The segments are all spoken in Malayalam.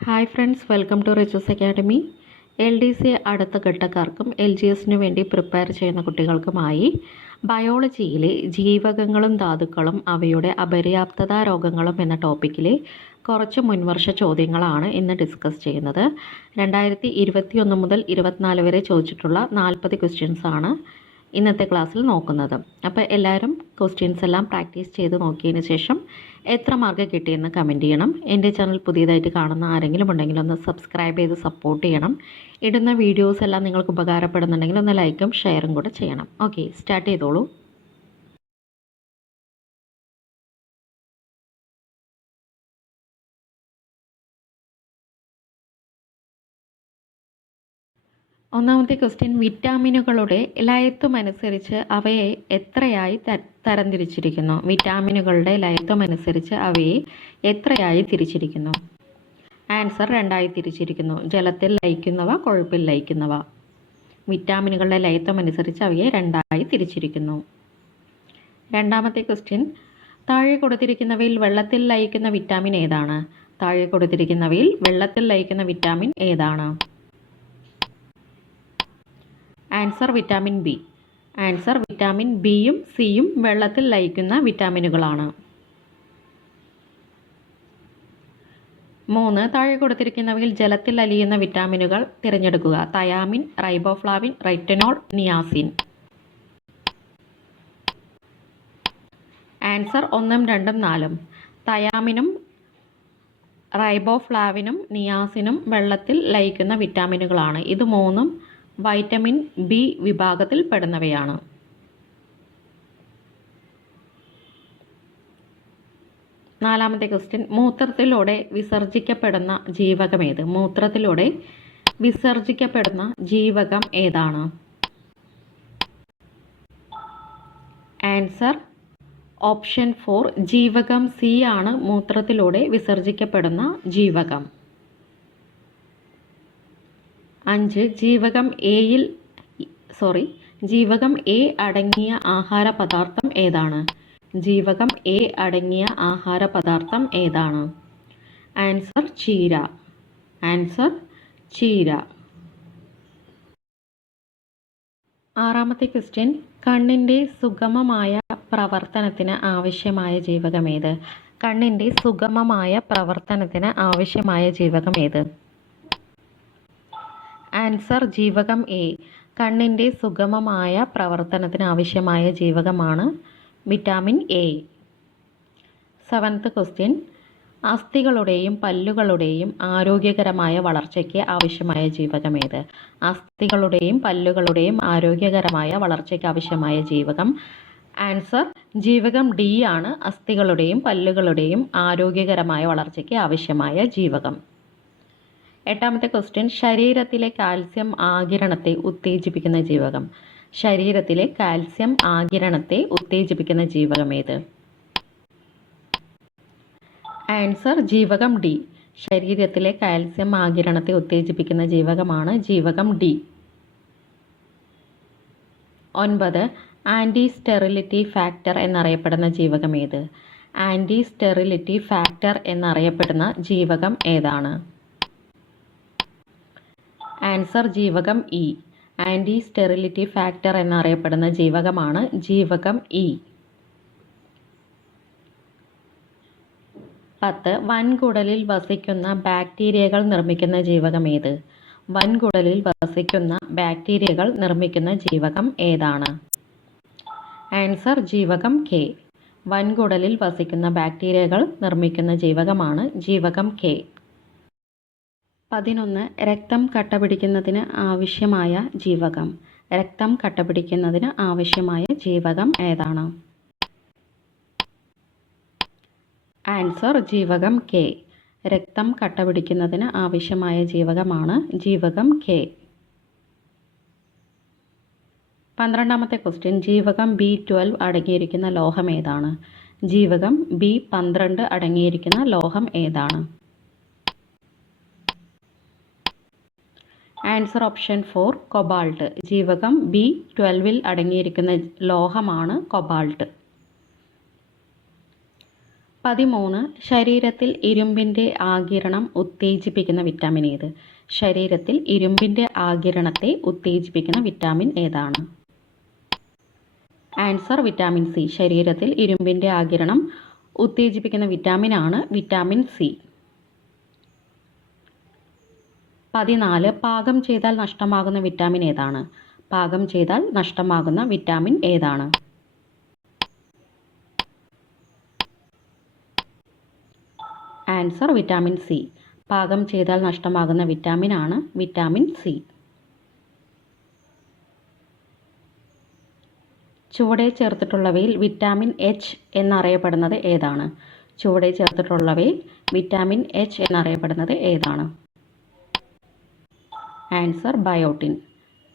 Hi friends, welcome to Riches academy. LDC അടുത്ത ഘട്ടക്കാർക്കും LGSന് വേണ്ടി പ്രിപ്പയർ ചെയ്യുന്ന കുട്ടികൾക്കുമായി ബയോളജിയിലെ ജീവകങ്ങളും ധാതുക്കളും അവയുടെ അപര്യാപ്തത രോഗങ്ങളും എന്ന ടോപ്പിക്കിലെ കുറച്ച് മുൻവർഷ ചോദ്യങ്ങളാണ് ഇന്ന് ഡിസ്കസ് ചെയ്യുന്നത്. 2021 മുതൽ 24 വരെ ചോദിച്ചിട്ടുള്ള 40 ക്വസ്റ്റ്യൻസ് ആണ് ഇന്നത്തെ ക്ലാസ്സിൽ നോക്കുന്നത്. അപ്പോൾ എല്ലാവരും ക്വസ്റ്റ്യൻസ് എല്ലാം പ്രാക്ടീസ് ചെയ്ത് നോക്കിയതിന് ശേഷം എത്ര മാർക്ക് കിട്ടിയെന്ന് കമൻറ്റ് ചെയ്യണം. എൻ്റെ ചാനൽ പുതിയതായിട്ട് കാണുന്ന ആരെങ്കിലും ഉണ്ടെങ്കിൽ ഒന്ന് സബ്സ്ക്രൈബ് ചെയ്ത് സപ്പോർട്ട് ചെയ്യണം. ഇടുന്ന വീഡിയോസ് എല്ലാം നിങ്ങൾക്ക് ഉപകാരപ്പെടുന്നുണ്ടെങ്കിൽ ഒന്ന് ലൈക്കും ഷെയറും കൂടെ ചെയ്യണം. ഓക്കെ, സ്റ്റാർട്ട് ചെയ്തോളൂ. ഒന്നാമത്തെ ക്വസ്റ്റ്യൻ, വിറ്റാമിനുകളുടെ ലയത്വമനുസരിച്ച് അവയെ എത്രയായി തരംതിരിച്ചിരിക്കുന്നു? വിറ്റാമിനുകളുടെ ലയത്വമനുസരിച്ച് അവയെ എത്രയായി തിരിച്ചിരിക്കുന്നു? ആൻസർ 2ആയി തിരിച്ചിരിക്കുന്നു. ജലത്തിൽ ലയിക്കുന്നവ, കൊഴുപ്പിൽ ലയിക്കുന്നവ. വിറ്റാമിനുകളുടെ ലയത്വമനുസരിച്ച് അവയെ 2ആയി തിരിച്ചിരിക്കുന്നു. രണ്ടാമത്തെ ക്വസ്റ്റ്യൻ, താഴെ കൊടുത്തിരിക്കുന്നവയിൽ വെള്ളത്തിൽ ലയിക്കുന്ന വിറ്റാമിൻ ഏതാണ്? താഴെ കൊടുത്തിരിക്കുന്നവയിൽ വെള്ളത്തിൽ ലയിക്കുന്ന വിറ്റാമിൻ ഏതാണ്? Answer vitamin B. Answer vitamin ബിയും സിയും വെള്ളത്തിൽ ലയിക്കുന്ന വിറ്റാമിനുകളാണ്. 3. താഴെ കൊടുത്തിരിക്കുന്നവയിൽ ജലത്തിൽ അലിയുന്ന വിറ്റാമിനുകൾ തിരഞ്ഞെടുക്കുക. Thiamine, riboflavin, retinol, niacin. Answer 1, 2, 4. തയാമിനും റൈബോഫ്ലാവിനും നിയാസിനും വെള്ളത്തിൽ ലയിക്കുന്ന വിറ്റാമിനുകളാണ്. ഇത് മൂന്നും വൈറ്റമിൻ ബി വിഭാഗത്തിൽ പെടുന്നവയാണ്. നാലാമത്തെ ക്വസ്റ്റ്യൻ, മൂത്രത്തിലൂടെ വിസർജിക്കപ്പെടുന്ന ജീവകം ഏത്? മൂത്രത്തിലൂടെ വിസർജിക്കപ്പെടുന്ന ജീവകം ഏതാണ്? ആൻസർ ഓപ്ഷൻ 4 ജീവകം സി ആണ് മൂത്രത്തിലൂടെ വിസർജിക്കപ്പെടുന്ന ജീവകം. 5. ജീവകം എ അടങ്ങിയ ആഹാര പദാർത്ഥം ഏതാണ്? ജീവകം എ അടങ്ങിയ ആഹാര പദാർത്ഥം ഏതാണ്? ആൻസർ ചീര. ആൻസർ ചീര. ആറാമത്തെ ക്വസ്റ്റ്യൻ, കണ്ണിൻ്റെ സുഗമമായ പ്രവർത്തനത്തിന് ആവശ്യമായ ജീവകം ഏത്? കണ്ണിൻ്റെ സുഗമമായ പ്രവർത്തനത്തിന് ആവശ്യമായ ജീവകം ഏത്? ആൻസർ ജീവകം എ. കണ്ണിൻ്റെ സുഗമമായ പ്രവർത്തനത്തിന് ആവശ്യമായ ജീവകമാണ് വിറ്റാമിൻ എ. 7th ക്വസ്റ്റ്യൻ, അസ്ഥികളുടെയും പല്ലുകളുടെയും ആരോഗ്യകരമായ വളർച്ചയ്ക്ക് ആവശ്യമായ ജീവകം ഏത്? അസ്ഥികളുടെയും പല്ലുകളുടെയും ആരോഗ്യകരമായ വളർച്ചയ്ക്ക് ആവശ്യമായ ജീവകം. ആൻസർ ജീവകം ഡി ആണ് അസ്ഥികളുടെയും പല്ലുകളുടെയും ആരോഗ്യകരമായ വളർച്ചയ്ക്ക് ആവശ്യമായ ജീവകം. 8ാമത്തെ ക്വസ്റ്റ്യൻ, ശരീരത്തിലെ കാൽസ്യം ആഗിരണത്തെ ഉത്തേജിപ്പിക്കുന്ന ജീവകം. ശരീരത്തിലെ കാൽസ്യം ആഗിരണത്തെ ഉത്തേജിപ്പിക്കുന്ന ജീവകം ഏത്? ആൻസർ ജീവകം ഡി. ശരീരത്തിലെ കാൽസ്യം ആഗിരണത്തെ ഉത്തേജിപ്പിക്കുന്ന ജീവകമാണ് ജീവകം ഡി. 9. ആൻറ്റി സ്റ്റെറിലിറ്റി ഫാക്ടർ എന്നറിയപ്പെടുന്ന ജീവകം ഏത്? ആൻറ്റി സ്റ്റെറിലിറ്റി ഫാക്ടർ എന്നറിയപ്പെടുന്ന ജീവകം ഏതാണ്? ആൻസർ ജീവകം ഇ. ആൻറ്റി സ്റ്റെറിലിറ്റി ഫാക്ടർ എന്നറിയപ്പെടുന്ന ജീവകമാണ് ജീവകം ഇ. 10. വൻകുടലിൽ വസിക്കുന്ന ബാക്ടീരിയകൾ നിർമ്മിക്കുന്ന ജീവകം ഏത്? വൻകുടലിൽ വസിക്കുന്ന ബാക്ടീരിയകൾ നിർമ്മിക്കുന്ന ജീവകം ഏതാണ്? ആൻസർ ജീവകം കെ. വൻകുടലിൽ വസിക്കുന്ന ബാക്ടീരിയകൾ നിർമ്മിക്കുന്ന ജീവകമാണ് ജീവകം കെ. 11. രക്തം കട്ടപിടിക്കുന്നതിന് ആവശ്യമായ ജീവകം. രക്തം കട്ടപിടിക്കുന്നതിന് ആവശ്യമായ ജീവകം ഏതാണ്? ആൻസർ ജീവകം കെ. രക്തം കട്ടപിടിക്കുന്നതിന് ആവശ്യമായ ജീവകമാണ് ജീവകം കെ. 12ാമത്തെ ക്വസ്റ്റ്യൻ, ജീവകം B12 അടങ്ങിയിരിക്കുന്ന ലോഹം ഏതാണ്? ജീവകം B12 അടങ്ങിയിരിക്കുന്ന ലോഹം ഏതാണ്? Answer option 4 cobalt. ജീവകം B12 അടങ്ങിയിരിക്കുന്ന ലോഹമാണ് കൊബാൾട്ട്. 13. ശരീരത്തിൽ ഇരുമ്പിൻ്റെ ആഗിരണം ഉത്തേജിപ്പിക്കുന്ന വിറ്റാമിൻ ഏത്? ശരീരത്തിൽ ഇരുമ്പിൻ്റെ ആഗിരണത്തെ ഉത്തേജിപ്പിക്കുന്ന വിറ്റാമിൻ ഏതാണ്? Answer vitamin C. ശരീരത്തിൽ ഇരുമ്പിൻ്റെ ആഗിരണം ഉത്തേജിപ്പിക്കുന്ന വിറ്റാമിനാണ് വിറ്റാമിൻ സി. 14. പാകം ചെയ്താൽ നഷ്ടമാകുന്ന വിറ്റാമിൻ ഏതാണ്? പാകം ചെയ്താൽ നഷ്ടമാകുന്ന വിറ്റാമിൻ ഏതാണ്? Answer vitamin C. പാകം ചെയ്താൽ നഷ്ടമാകുന്ന വിറ്റാമിൻ ആണ് വിറ്റാമിൻ സി. ചുവടെ ചേർത്തിട്ടുള്ളവയിൽ വിറ്റാമിൻ എച്ച് എന്നറിയപ്പെടുന്നത് ഏതാണ്? ചുവടെ ചേർത്തിട്ടുള്ളവയിൽ വിറ്റാമിൻ എച്ച് എന്നറിയപ്പെടുന്നത് ഏതാണ്? Answer biotin.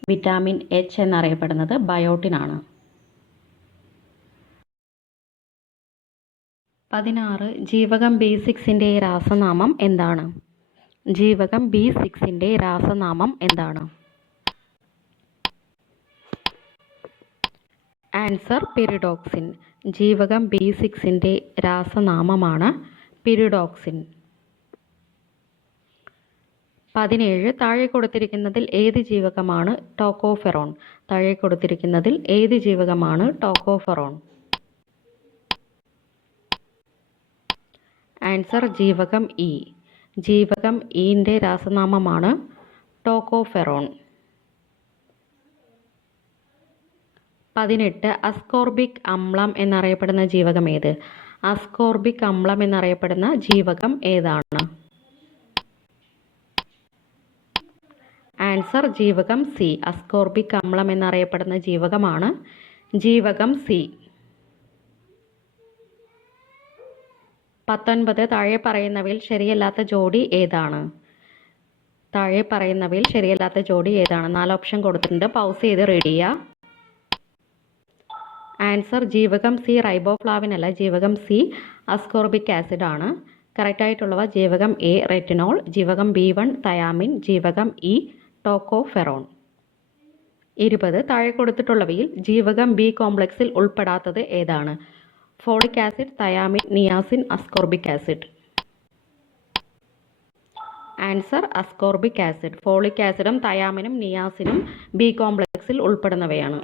വിറ്റാമിൻ എച്ച് എന്നറിയപ്പെടുന്നത് ബയോട്ടിൻ ആണ്. 16. ജീവകം B6ന്റെ രാസനാമം എന്താണ്? ജീവകം B6ന്റെ രാസനാമം എന്താണ്? Answer pyridoxine. ജീവകം B6ന്റെ രാസനാമമാണ് പിരിഡോക്സിൻ. 17. താഴെ കൊടുത്തിരിക്കുന്നതിൽ ഏത് ജീവകമാണ് ടോക്കോഫെറോൺ? താഴെ കൊടുത്തിരിക്കുന്നതിൽ ഏത് ജീവകമാണ് ടോക്കോഫെറോൺ? ആൻസർ ജീവകം ഇ. ജീവകം ഇന്റെ രാസനാമമാണ് ടോക്കോഫെറോൺ. 18. അസ്കോർബിക് അമ്ലം എന്നറിയപ്പെടുന്ന ജീവകം ഏത്? അസ്കോർബിക് അമ്ലം എന്നറിയപ്പെടുന്ന ജീവകം ഏതാണ്? ആൻസർ ജീവകം സി. അസ്കോർബിക് അമ്ലം എന്നറിയപ്പെടുന്ന ജീവകമാണ് ജീവകം സി. 19. താഴെ പറയുന്നവയിൽ ശരിയല്ലാത്ത ജോഡി ഏതാണ്? താഴെ പറയുന്നവയിൽ ശരിയല്ലാത്ത ജോഡി ഏതാണ്? 4 ഓപ്ഷൻ കൊടുത്തിട്ടുണ്ട്. പൗസ് ചെയ്ത് റീഡ് ചെയ്യുക. ആൻസർ ജീവകം സി റൈബോഫ്ലാവിൻ അല്ല, ജീവകം സി അസ്കോർബിക് ആസിഡ് ആണ്. കറക്റ്റ് ആയിട്ടുള്ളവ ജീവകം എ റെറ്റിനോൾ, ജീവകം B1 തയാമിൻ, ജീവകം ഇ ടോക്കോഫെറോൺ. 20. താഴെ കൊടുത്തിട്ടുള്ളവയിൽ ജീവകം ബി കോംപ്ലക്സിൽ ഉൾപ്പെടാത്തത് ഏതാണ്? Folic acid, thiamine, niacin, ascorbic acid. Answer ascorbic acid. Folic ആസിഡും തയാമിനും നിയാസിനും ബി കോംപ്ലക്സിൽ ഉൾപ്പെടുന്നവയാണ്.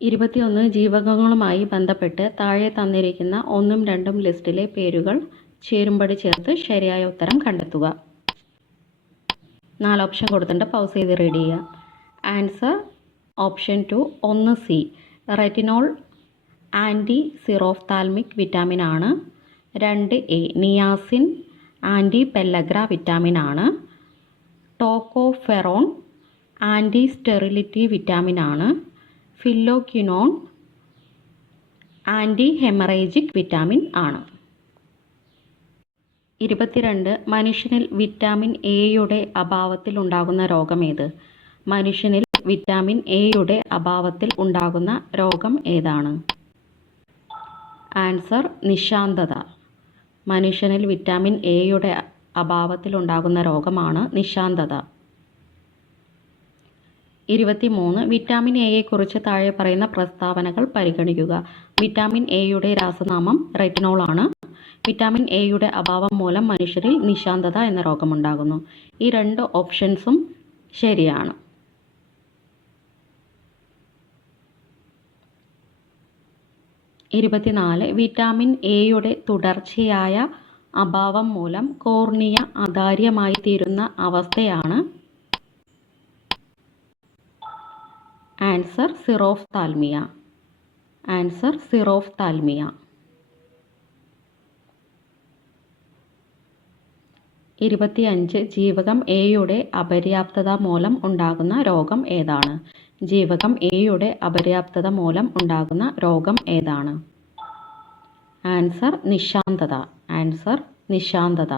21. ജീവകങ്ങളുമായി ബന്ധപ്പെട്ട് താഴെ തന്നിരിക്കുന്ന 1ഉം 2ഉം ലിസ്റ്റിലെ പേരുകൾ ചേരുംപടി ചേർത്ത് ശരിയായ ഉത്തരം കണ്ടെത്തുക. 4 ഓപ്ഷൻ കൊടുത്തിട്ടുണ്ട്. പൗസ് ചെയ്ത് റീഡ് ചെയ്യുക. Answer option 2 1 C. Retinol anti xerophthalmic vitamin ആണ്. 2 A. Niacin anti pellagra vitamin ആണ്. ടോക്കോഫെറോൺ ആൻറ്റി സ്റ്റെറിലിറ്റി വിറ്റാമിൻ ആണ്. ഫില്ലോക്വിനോൺ ആൻറ്റി ഹെമറേജിക് വിറ്റാമിൻ ആണ്. 22. മനുഷ്യനിൽ വിറ്റാമിൻ എയുടെ അഭാവത്തിൽ ഉണ്ടാകുന്ന രോഗം ഏത്? മനുഷ്യനിൽ വിറ്റാമിൻ എയുടെ അഭാവത്തിൽ ഉണ്ടാകുന്ന രോഗം ഏതാണ്? ആൻസർ നിശാന്തത. മനുഷ്യനിൽ വിറ്റാമിൻ എയുടെ അഭാവത്തിൽ ഉണ്ടാകുന്ന രോഗമാണ് നിശാന്തത. 23. വിറ്റാമിൻ എയെക്കുറിച്ച് താഴെ പറയുന്ന പ്രസ്താവനകൾ പരിഗണിക്കുക. വിറ്റാമിൻ എയുടെ രാസനാമം റെറ്റിനോൾ ആണ്. വിറ്റാമിൻ എയുടെ അഭാവം മൂലം മനുഷ്യരിൽ നിശാന്തത എന്ന രോഗമുണ്ടാകുന്നു. ഈ 2 ഓപ്ഷൻസും ശരിയാണ്. 24. വിറ്റാമിൻ എയുടെ തുടർച്ചയായ അഭാവം മൂലം കോർണിയ അതാര്യമായി തീരുന്ന അവസ്ഥയാണ്? Answer xerophthalmia. Answer xerophthalmia. 25. ജീവകം എയുടെ അപര്യാപ്തത മൂലം ഉണ്ടാകുന്ന രോഗം ഏതാണ്? ജീവകം എയുടെ അപര്യാപ്തത മൂലം ഉണ്ടാകുന്ന രോഗം ഏതാണ്? ആൻസർ നിശാന്തത. ആൻസർ നിശാന്തത.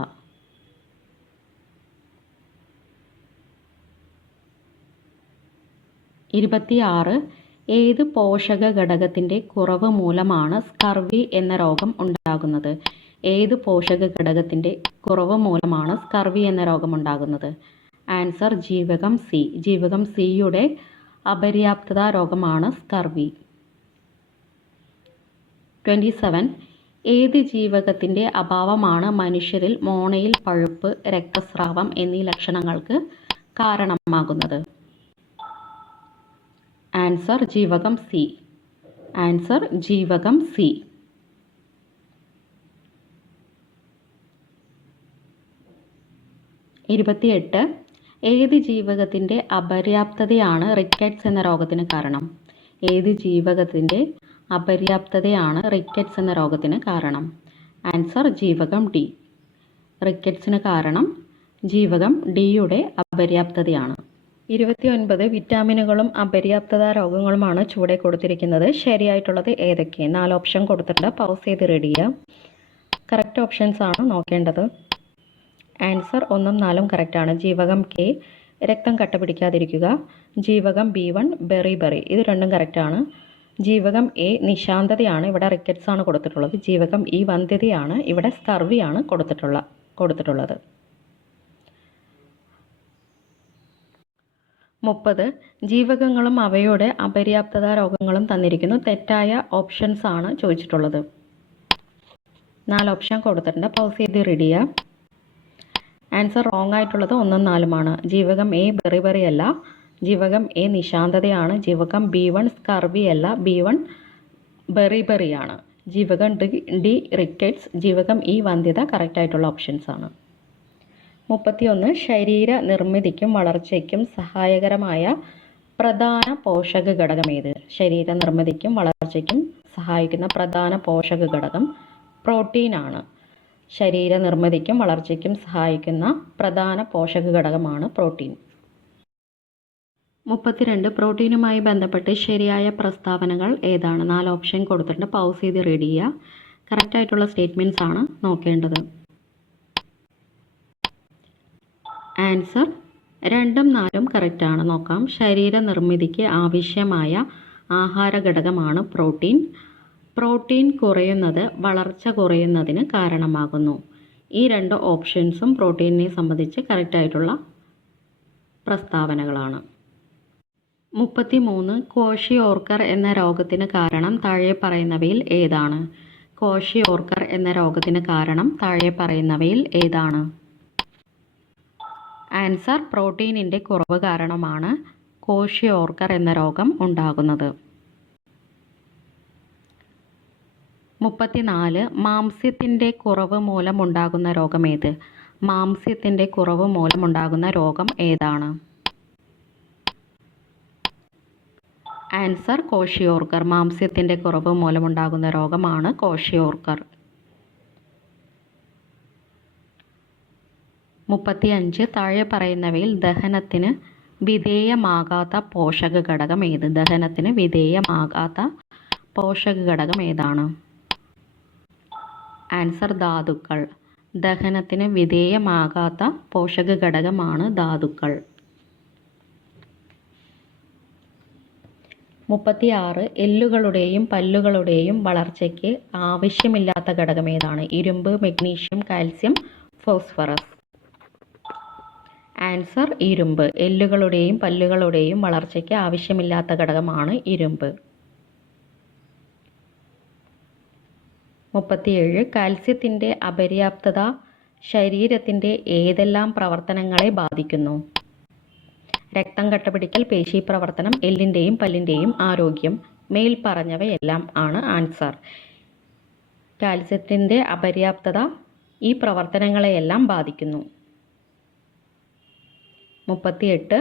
26. ഏത് പോഷക ഘടകത്തിൻ്റെ കുറവ് മൂലമാണ് സ്കർവി എന്ന രോഗം ഉണ്ടാകുന്നത്? ഏത് പോഷക ഘടകത്തിൻ്റെ കുറവ് മൂലമാണ് സ്കർവി എന്ന രോഗം ഉണ്ടാകുന്നത്? ആൻസർ ജീവകം സി. ജീവകം സിയുടെ അപര്യാപ്തത രോഗമാണ് സ്കർവി. 27. ഏത് ജീവകത്തിൻ്റെ അഭാവമാണ് മനുഷ്യരിൽ മോണയിൽ പഴുപ്പ്, രക്തസ്രാവം എന്നീ ലക്ഷണങ്ങൾക്ക് കാരണമാകുന്നത്? ആൻസർ ജീവകം സി. ആൻസർ ജീവകം സി. 28. ഏത് ജീവകത്തിൻ്റെ അപര്യാപ്തതയാണ് റിക്കറ്റ്സ് എന്ന രോഗത്തിന് കാരണം? ഏത് ജീവകത്തിൻ്റെ അപര്യാപ്തതയാണ് റിക്കറ്റ്സ് എന്ന രോഗത്തിന് കാരണം? ആൻസർ ജീവകം ഡി. റിക്കറ്റ്സിന് കാരണം ജീവകം ഡിയുടെ അപര്യാപ്തതയാണ്. 29. വിറ്റാമിനുകളും അപര്യാപ്തത രോഗങ്ങളുമാണ് ചുവടെ കൊടുത്തിരിക്കുന്നത്. ശരിയായിട്ടുള്ളത് ഏതൊക്കെ? 4 ഓപ്ഷൻ കൊടുത്തിട്ടുണ്ട്. പൗസ് ചെയ്ത് റെഡി ചെയ്യുക. കറക്റ്റ് ഓപ്ഷൻസ് ആണ് നോക്കേണ്ടത്. ആൻസർ 1ഉം 4ഉം കറക്റ്റാണ്. ജീവകം കെ രക്തം കട്ട പിടിക്കാതിരിക്കുക. ജീവകം B1 ബെറി ഇത് രണ്ടും കറക്റ്റാണ്. ജീവകം എ നിശാന്തതയാണ്, ഇവിടെ റിക്കറ്റ്സ് ആണ് കൊടുത്തിട്ടുള്ളത്. ജീവകം ഇ വന്ധ്യതയാണ്, ഇവിടെ സ്കർവിയാണ് കൊടുത്തിട്ടുള്ളത്. 30. ജീവകങ്ങളും അവയുടെ അപര്യാപ്തത രോഗങ്ങളും തന്നിരിക്കുന്നു. തെറ്റായ ഓപ്ഷൻസ് ആണ് ചോദിച്ചിട്ടുള്ളത്. 4 ഓപ്ഷൻ കൊടുത്തിട്ടുണ്ട്. പൗസ് ചെയ്ത് റെഡി ചെയ്യുക. ആൻസർ റോങ് ആയിട്ടുള്ളത് 1ഉം 4ഉമാണ്. ജീവകം എ ബെറി അല്ല, ജീവകം എ നിശാന്തതയാണ്. ജീവകം B1 സ്കർവി അല്ല, B1 ബെറിയാണ്. ജീവകം ഡി റിക്കറ്റ്സ്, ജീവകം ഇ വന്ധ്യത കറക്റ്റായിട്ടുള്ള ഓപ്ഷൻസ് ആണ്. 31. ശരീര നിർമ്മിതിക്കും വളർച്ചയ്ക്കും സഹായകരമായ പ്രധാന പോഷക ഘടകം ഏത്? ശരീര നിർമ്മിതിക്കും വളർച്ചയ്ക്കും സഹായിക്കുന്ന പ്രധാന പോഷക ഘടകം പ്രോട്ടീനാണ്. ശരീര നിർമ്മിതിക്കും വളർച്ചയ്ക്കും സഹായിക്കുന്ന പ്രധാന പോഷക ഘടകമാണ് പ്രോട്ടീൻ. 32. പ്രോട്ടീനുമായി ബന്ധപ്പെട്ട് ശരിയായ പ്രസ്താവനകൾ ഏതാണ്? 4 ഓപ്ഷൻ കൊടുത്തിട്ടുണ്ട്. പൗസ് ചെയ്ത് റീഡ് ചെയ്യുക. കറക്റ്റായിട്ടുള്ള സ്റ്റേറ്റ്മെൻറ്റ്സ് ആണ് നോക്കേണ്ടത്. ആൻസർ 2ഉം 4ഉം കറക്റ്റാണ്. നോക്കാം. ശരീര നിർമ്മിതിക്ക് ആവശ്യമായ ആഹാര ഘടകമാണ് പ്രോട്ടീൻ. പ്രോട്ടീൻ കുറയുന്നത് വളർച്ച കുറയുന്നതിന് കാരണമാകുന്നു. ഈ 2 ഓപ്ഷൻസും പ്രോട്ടീനിനെ സംബന്ധിച്ച് കറക്റ്റായിട്ടുള്ള പ്രസ്താവനകളാണ്. 33. കോഷിയോർക്കർ എന്ന രോഗത്തിന് കാരണം താഴെ പറയുന്നവയിൽ ഏതാണ്? കോഷിയോർക്കർ എന്ന രോഗത്തിന് കാരണം താഴെ പറയുന്നവയിൽ ഏതാണ്? ആൻസർ പ്രോട്ടീനിൻ്റെ കുറവ് കാരണമാണ് കോഷിയോർക്കർ എന്ന രോഗം ഉണ്ടാകുന്നത്. 34. മാംസ്യത്തിൻ്റെ കുറവ് മൂലമുണ്ടാകുന്ന രോഗം ഏത്? മാംസ്യത്തിൻ്റെ കുറവ് മൂലമുണ്ടാകുന്ന രോഗം ഏതാണ്? Answer kwashiorkor. മാംസ്യത്തിൻ്റെ കുറവ് മൂലമുണ്ടാകുന്ന രോഗമാണ് കോഷിയോർക്കർ. 35. താഴെ പറയുന്നവയിൽ ദഹനത്തിന് വിധേയമാകാത്ത പോഷക ഘടകം ഏത്? ദഹനത്തിന് വിധേയമാകാത്ത പോഷക ഘടകം ഏതാണ്? ആൻസർ ധാതുക്കൾ. ദഹനത്തിന് വിധേയമാകാത്ത പോഷക ഘടകമാണ് ധാതുക്കൾ. 36. എല്ലുകളുടെയും പല്ലുകളുടെയും വളർച്ചയ്ക്ക് ആവശ്യമില്ലാത്ത ഘടകം ഏതാണ്? ഇരുമ്പ്, മഗ്നീഷ്യം, കാൽസ്യം, ഫോസ്ഫറസ്. ആൻസർ ഇരുമ്പ്. എല്ലുകളുടെയും പല്ലുകളുടെയും വളർച്ചയ്ക്ക് ആവശ്യമില്ലാത്ത ഘടകമാണ് ഇരുമ്പ്. 37. കാൽസ്യത്തിൻ്റെ അപര്യാപ്തത ശരീരത്തിൻ്റെ ഏതെല്ലാം പ്രവർത്തനങ്ങളെ ബാധിക്കുന്നു? രക്തം കട്ടപിടിക്കൽ, പേശി പ്രവർത്തനം, എല്ലിൻ്റെയും പല്ലിൻ്റെയും ആരോഗ്യം. മേൽ പറഞ്ഞവയെല്ലാം ആണ് ആൻസർ. കാൽസ്യത്തിൻ്റെ അപര്യാപ്തത ഈ പ്രവർത്തനങ്ങളെയെല്ലാം ബാധിക്കുന്നു. 38.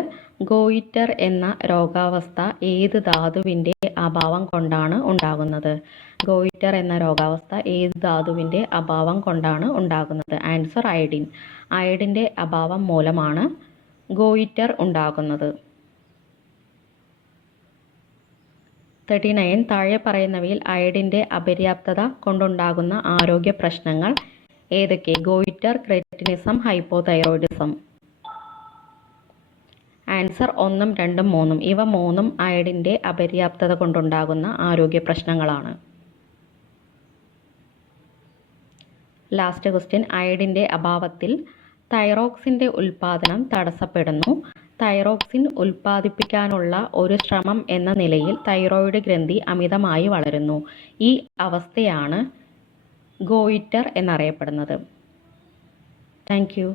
ഗോയിറ്റർ എന്ന രോഗാവസ്ഥ ഏത് ധാതുവിൻ്റെ അഭാവം കൊണ്ടാണ് ഉണ്ടാകുന്നത്? ഗോയിറ്റർ എന്ന രോഗാവസ്ഥ ഏത് ധാതുവിൻ്റെ അഭാവം കൊണ്ടാണ് ഉണ്ടാകുന്നത്? Answer iodine. അയഡിൻ്റെ അഭാവം മൂലമാണ് ഗോയിറ്റർ ഉണ്ടാകുന്നത്. 39. താഴെ പറയുന്നവയിൽ അയഡിൻ്റെ അപര്യാപ്തത കൊണ്ടുണ്ടാകുന്ന ആരോഗ്യ പ്രശ്നങ്ങൾ ഏതൊക്കെ? Goitre, cretinism, hypothyroidism. ആൻസർ 1ഉം 2ഉം 3ഉം. ഇവ 3ഉം അയഡിൻ്റെ അപര്യാപ്തത കൊണ്ടുണ്ടാകുന്ന ആരോഗ്യ പ്രശ്നങ്ങളാണ്. Last question. അയഡിൻ്റെ അഭാവത്തിൽ തൈറോക്സിൻ്റെ ഉൽപ്പാദനം തടസ്സപ്പെടുന്നു. തൈറോക്സിൻ ഉൽപ്പാദിപ്പിക്കാനുള്ള ഒരു ശ്രമം എന്ന നിലയിൽ തൈറോയ്ഡ് ഗ്രന്ഥി അമിതമായി വളരുന്നു. ഈ അവസ്ഥയാണ് ഗോയിറ്റർ എന്നറിയപ്പെടുന്നത്. Thank you.